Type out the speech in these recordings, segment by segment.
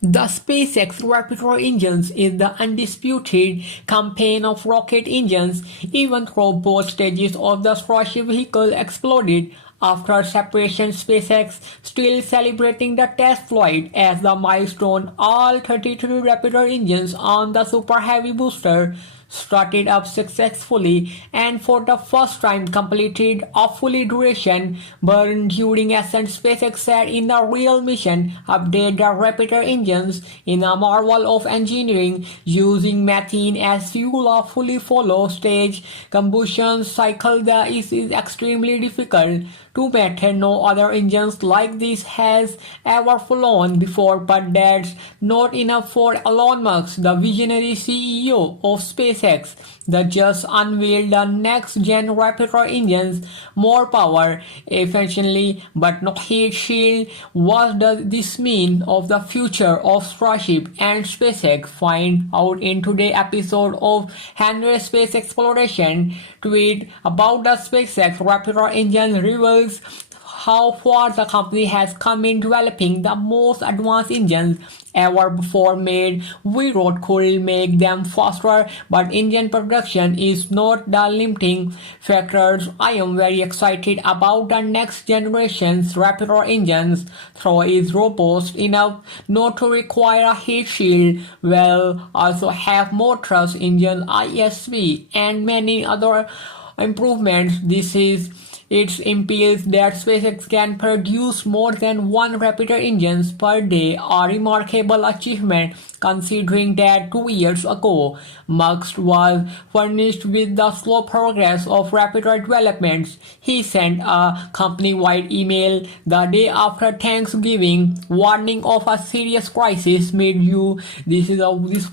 The SpaceX Raptor engines is the undisputed campaign of rocket engines, even though both stages of the Starship vehicle exploded. After separation, SpaceX still celebrating the test flight as the milestone. All 33 Raptor engines on the Super Heavy booster started up successfully and for the first time completed a full duration burn during ascent. SpaceX said in the real mission update the Raptor engines in a marvel of engineering using methane as fuel. A fully follow stage combustion cycle that is extremely difficult to maintain. No other engines like this has ever flown before, but that's not enough for Elon Musk, the visionary CEO of SpaceX, that just unveiled the next-gen Raptor engines, more power, efficiently, but no heat shield. What does this mean of the future of Starship and SpaceX? Find out in today's episode of Henry Space Exploration. Tweet about the SpaceX Raptor engine reveals how far the company has come in developing the most advanced engines ever before made. We wrote could make them faster, but engine production is not the limiting factor. I am very excited about the next generation's Raptor engines, though it's robust enough not to require a heat shield, will also have more thrust engine, ISP, and many other improvements. This is it implies that SpaceX can produce more than one Raptor engines per day, a remarkable achievement considering that 2 years ago, Musk was furnished with the slow progress of Raptor developments. He sent a company-wide email the day after Thanksgiving, warning of a serious crisis mid-June. This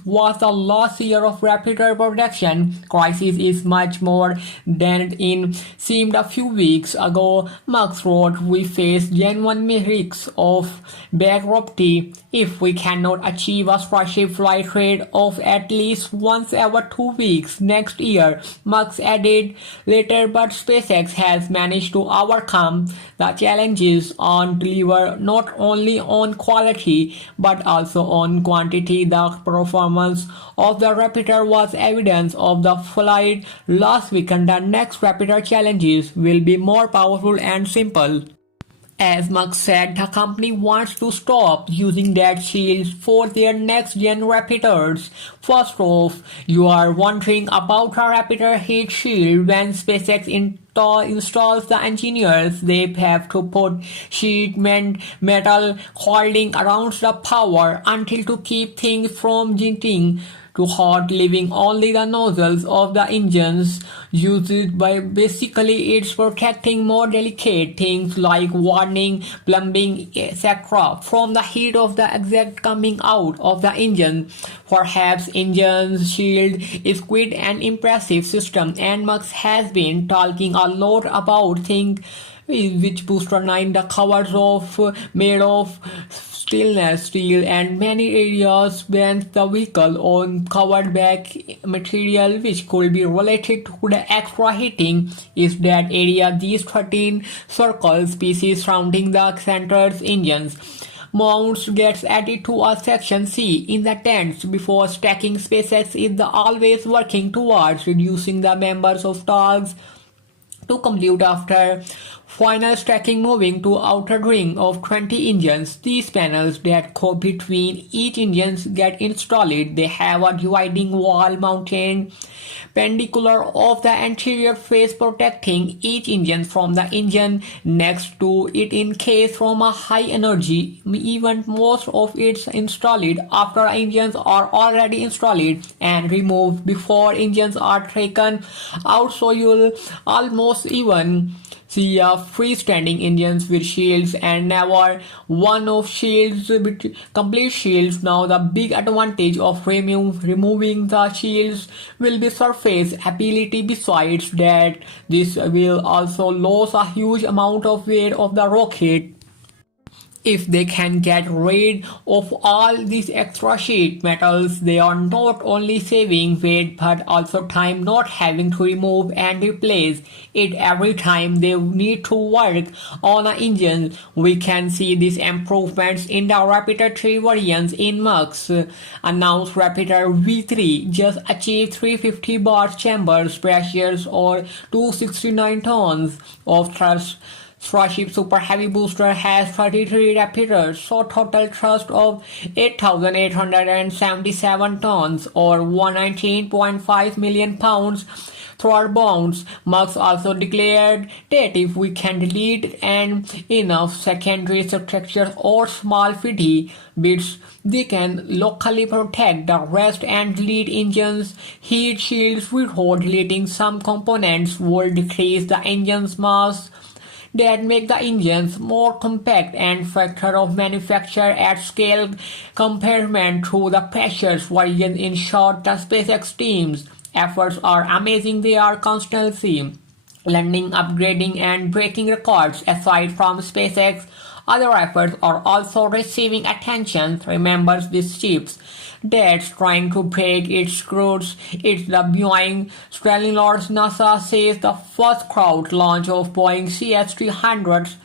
was the last year of Raptor production. Crisis is much more than it seemed a few weeks ago. Musk wrote, we face genuine risks of bankruptcy if we cannot achieve a Starship flight rate of at least once every 2 weeks next year. Musk added later, but SpaceX has managed to overcome the challenges and deliver not only on quality but also on quantity. The performance of the Raptor was evidence of the flight last weekend. The next Raptor challenges will be more powerful and simple. As Musk said, the company wants to stop using dead shields for their next-gen Raptors. First off, you are wondering about a Raptor heat shield. When SpaceX installs the engineers, they have to put sheet metal holding around the power until to keep things from jinting to hot, leaving only the nozzles of the engines used. By basically it's protecting more delicate things like warning, plumbing, etc. from the heat of the exhaust coming out of the engine. Perhaps engine's shield is quite an impressive system, and Musk has been talking a lot about things which booster 9 the covers of made of stainless steel and many areas bends the vehicle on covered back material which could be related to the extra heating is that area. These 13 circle pieces surrounding the center's engines mounts gets added to a section C in the tents before stacking. SpaceX is always working towards reducing the members of tasks to complete after final stacking, moving to outer ring of 20 engines. These panels that go between each engines get installed. They have a dividing wall mounted perpendicular of the anterior face protecting each engine from the engine next to it in case from a high energy event. Most of it's installed after engines are already installed and removed before engines are taken out, so you'll almost even see a freestanding engines with shields and never one of shields with complete shields. Now the big advantage of removing the shields will be surface ability. Besides that, this will also lose a huge amount of weight of the rocket. If they can get rid of all these extra sheet metals, they are not only saving weight but also time, not having to remove and replace it every time they need to work on an engine. We can see these improvements in the Raptor 3 variants in Musk's announced Raptor V3 just achieved 350 bar chambers pressures or 269 tons of thrust. Starship Super Heavy Booster has 33 Raptors, so total thrust of 8,877 tons or 119.5 million pounds. Throughout bounds, Musk also declared that if we can delete enough secondary structures or small fitty bits, they can locally protect the rest and delete engines' heat shields without deleting some components will decrease the engine's mass that make the engines more compact and factor of manufacture at scale comparison to the pressures variant. In short, the SpaceX team's efforts are amazing. They are constantly learning, upgrading, and breaking records. Aside from SpaceX, other efforts are also receiving attention. Remember these ships that's trying to break its screws. It's the Boeing Starliner. NASA says the first crowd launch of Boeing CS-300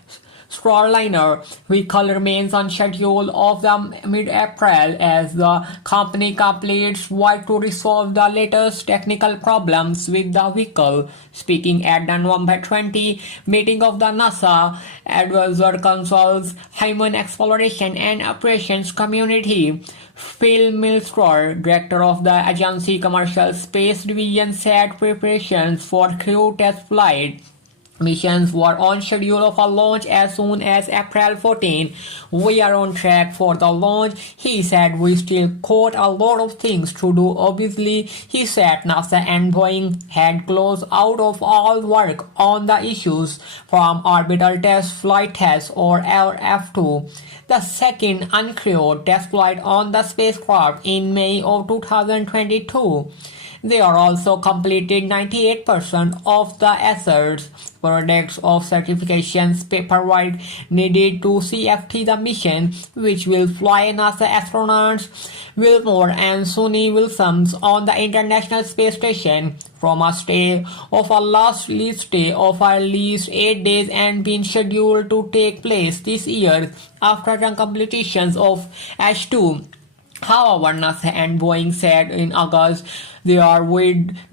Starliner vehicle remains on schedule of the mid-April as the company completes work to resolve the latest technical problems with the vehicle. Speaking at the November 20 meeting of the NASA Advisor Council's Human Exploration and Operations Community, Phil Milster, director of the agency commercial space division, said preparations for crew test flight missions were on schedule for launch as soon as April 14. We are on track for the launch, he said. We still got a lot of things to do. Obviously, he said NASA and Boeing had closed out of all work on the issues from orbital test flight test or LF2, the second uncrewed test flight on the spacecraft in May of 2022. They are also completed 98% of the assets products of certifications paperwork needed to CFT the mission, which will fly NASA astronauts Wilmore and Suni Wilsons on the International Space Station from a stay of a least stay of at least 8 days and been scheduled to take place this year after the completions of H2. However, NASA and Boeing said in August they are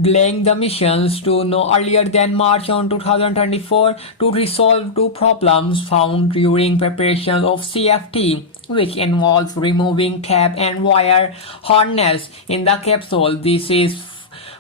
delaying the missions to no earlier than March on 2024 to resolve two problems found during preparation of CFT, which involves removing tape and wire harness in the capsule. This is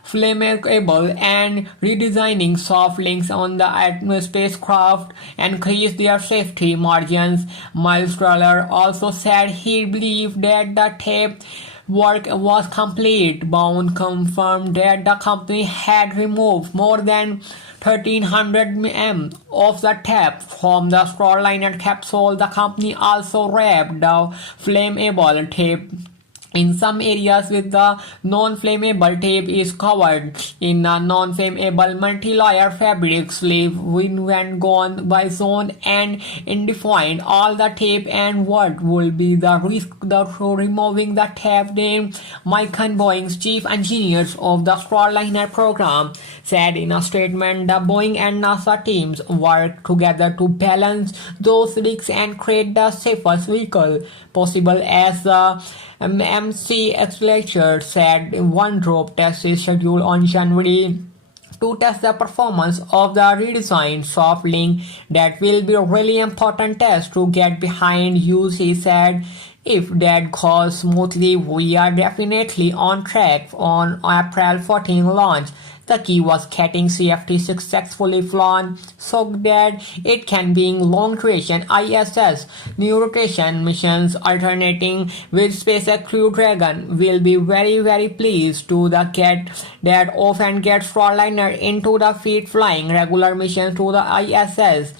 flammable and redesigning soft links on the spacecraft increase their safety margins. Milestone also said he believed that the tape work was complete. Bound confirmed that the company had removed more than 1300 mm of the tape from the Starliner capsule. The company also wrapped the flammable tape in some areas with the non-flammable tape is covered in a non-flammable multi-layer fabric sleeve when gone by zone and indefined all the tape. And what will be the risk of removing the tape? Named Michael Boeing's chief engineers of the Starliner program said in a statement, the Boeing and NASA teams work together to balance those risks and create the safest vehicle possible. As the MC Accelerator said, one drop test is scheduled on January to test the performance of the redesigned soft link. That will be a really important test to get behind. He said. If that goes smoothly, we are definitely on track on April 14 launch. The key was getting CFT successfully flown so that it can be long-duration ISS new rotation missions alternating with SpaceX Crew Dragon. Will be very pleased to get that often get Starliner into the feed flying regular missions to the ISS.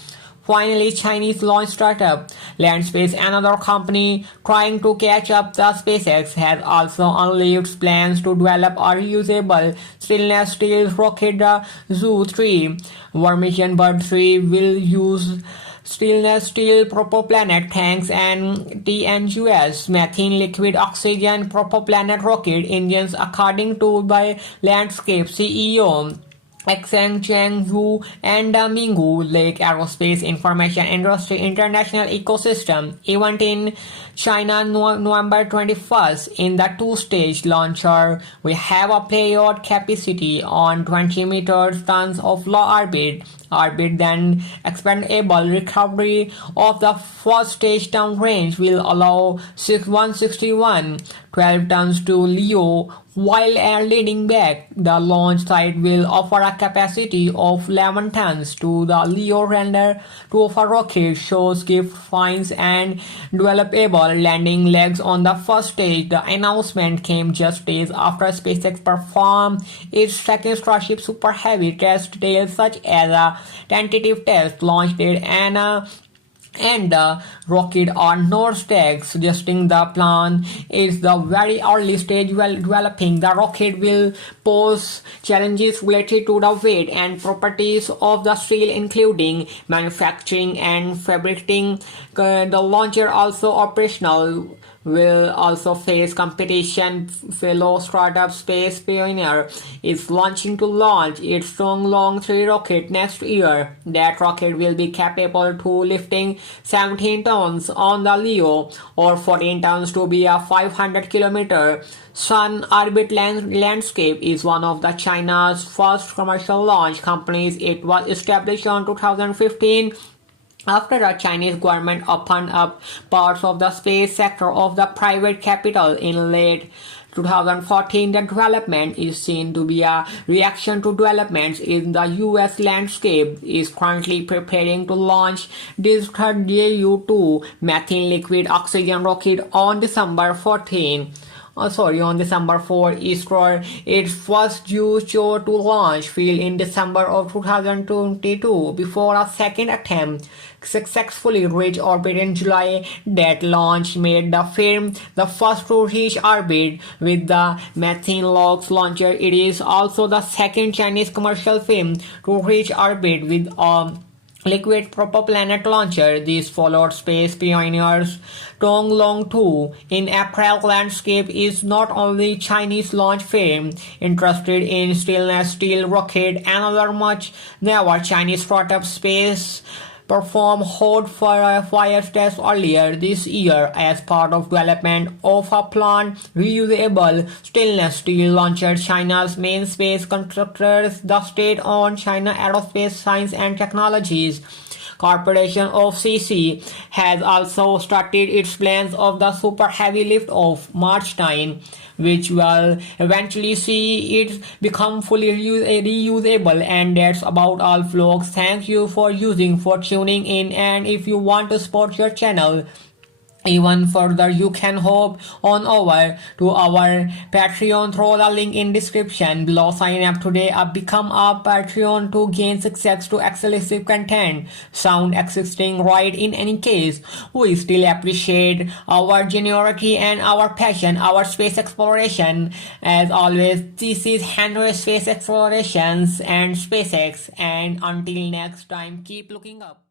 Finally, Chinese launch startup Landspace, another company trying to catch up the SpaceX, has also unleashed plans to develop a reusable stainless steel rocket, the Zoo 3 mission. Bird 3 will use stainless steel propellant tanks and TNUS methane liquid oxygen propellant rocket engines, according to by Landscape CEO Xing Cheng Wu and the Minggu Lake Aerospace Information Industry International Ecosystem event in China November 21st. In the two-stage launcher, we have a payload capacity on 20 meters tons of low orbit, then expandable recovery of the first stage downrange will allow 161 12 tons to LEO, while leading back, the launch site will offer a capacity of 11 tons to the LEO render to offer rocket shows, gift finds, and developable landing legs on the first stage. The announcement came just days after SpaceX performed its second Starship Super Heavy test details, such as a tentative test launch date and the rocket are not stacked, suggesting the plan is the very early stage while developing. The rocket will pose challenges related to the weight and properties of the steel, including manufacturing and fabricating. The launcher also operational will also face competition. Fellow startup Space Pioneer is launching to launch its Long 3 rocket next year. That rocket will be capable to lifting 17 tons on the LEO or 14 tons to be a 500-kilometer Sun orbit. Landscape is one of the China's first commercial launch companies. It was established in 2015 after the Chinese government opened up parts of the space sector of the private capital in late 2014. The development is seen to be a reaction to developments in the US. Landscape is currently preparing to launch this third Ju-2 methane liquid oxygen rocket on December 4, Easter, its first Ju-2 to launch field in December of 2022 before a second attempt successfully reached orbit in July. That launch made the firm the first to reach orbit with the methane LOX launcher. It is also the second Chinese commercial firm to reach orbit with liquid propellant launcher. This followed Space Pioneer's Long 2 in April. Landscape is not only Chinese launch firm interested in stainless steel rocket. Another much newer Chinese startup, Space performed hot fire tests earlier this year as part of development of a planned reusable stainless steel launcher. China's main space contractor, the state-owned China Aerospace Science and Technologies Corporation of CC, has also started its plans of the Super Heavy lift of March 9, which will eventually see it become fully reusable. And that's about all, folks. Thank you for tuning in, and if you want to support your channel even further, you can hop on over to our Patreon through the link in description below. Sign up today or become a Patreon to gain access to exclusive content sound existing right. In any case, we still appreciate our generosity and our passion, our space exploration. As always, this is Henry Space Explorations and SpaceX, and until next time, keep looking up.